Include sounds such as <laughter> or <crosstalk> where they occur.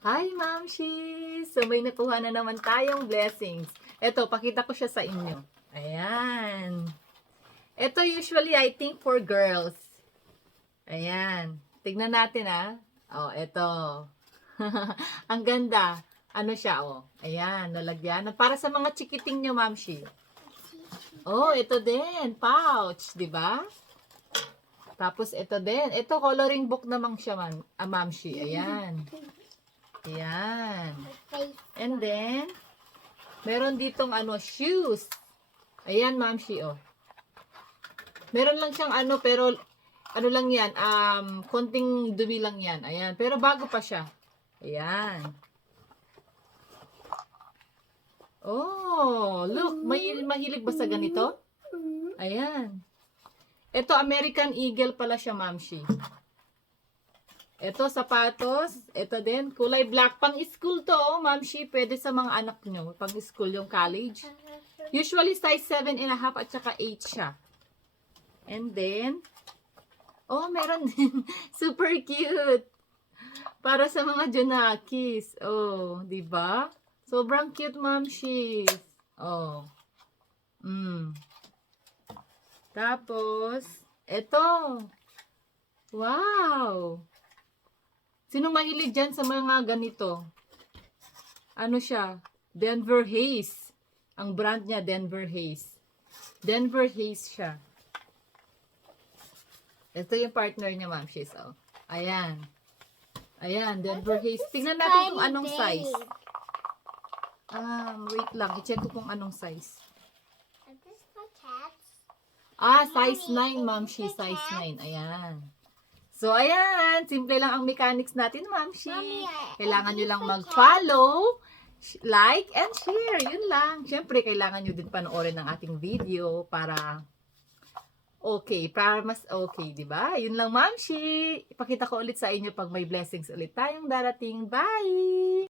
Hi, Mamshi! So, may nakuha na naman tayong blessings. Ito, pakita ko siya sa inyo. Ayan. Ito usually, I think, for girls. Ayan. Tignan natin, ah. Oh, ito. <laughs> Ang ganda. Ano siya, oh. Ayan, nalagyan. Para sa mga chikiting nyo, Mamshi. Oh, ito din. Pouch, di ba? Tapos, ito din. Ito, coloring book naman siya, man, ah, Mamshi. Ayan. Ayan. And then, meron ditong ano, shoes. Ayan, Mamshi, oh. Meron lang siyang ano, pero, ano lang yan, um, konting dumi lang yan. Ayan. Pero bago pa siya. Ayan. Oh, look. May mahilig ba sa ganito? Ayan. Ito, American Eagle pala siya, Mamshi. Ito, sapatos. Ito din, kulay black. Pang school to, oh, Mamshi. Pwede sa mga anak nyo. Pang school yung college. Usually, size 7 and a half at saka 8 siya. And then, oh, meron din. <laughs> Super cute. Para sa mga Junakis. Oh, di ba? Sobrang cute, Mamshi. Oh. Mm. Tapos, ito. Wow! Sino mahilig dyan sa mga ganito? Ano siya? Denver Haze. Ang brand niya, Denver Haze. Denver Haze siya. Ito yung partner niya, ma'am. She's, oh. Ayan. Ayan, Denver Haze. Tingnan natin kung anong size. Um, wait lang. I-check ko kung anong size. Ah, size 9, Mommy, ma'am. She size cat? 9. Ayan. So, ayan. Simple lang ang mechanics natin, ma'am. She. Mommy, I- Kailangan nyo lang mag-follow, like, and share. Yun lang. Siyempre, kailangan nyo din panoorin ang ating video para okay, para mas okay, di ba? Yun lang, ma'am. She. Ipakita ko ulit sa inyo pag may blessings ulit tayong darating. Bye!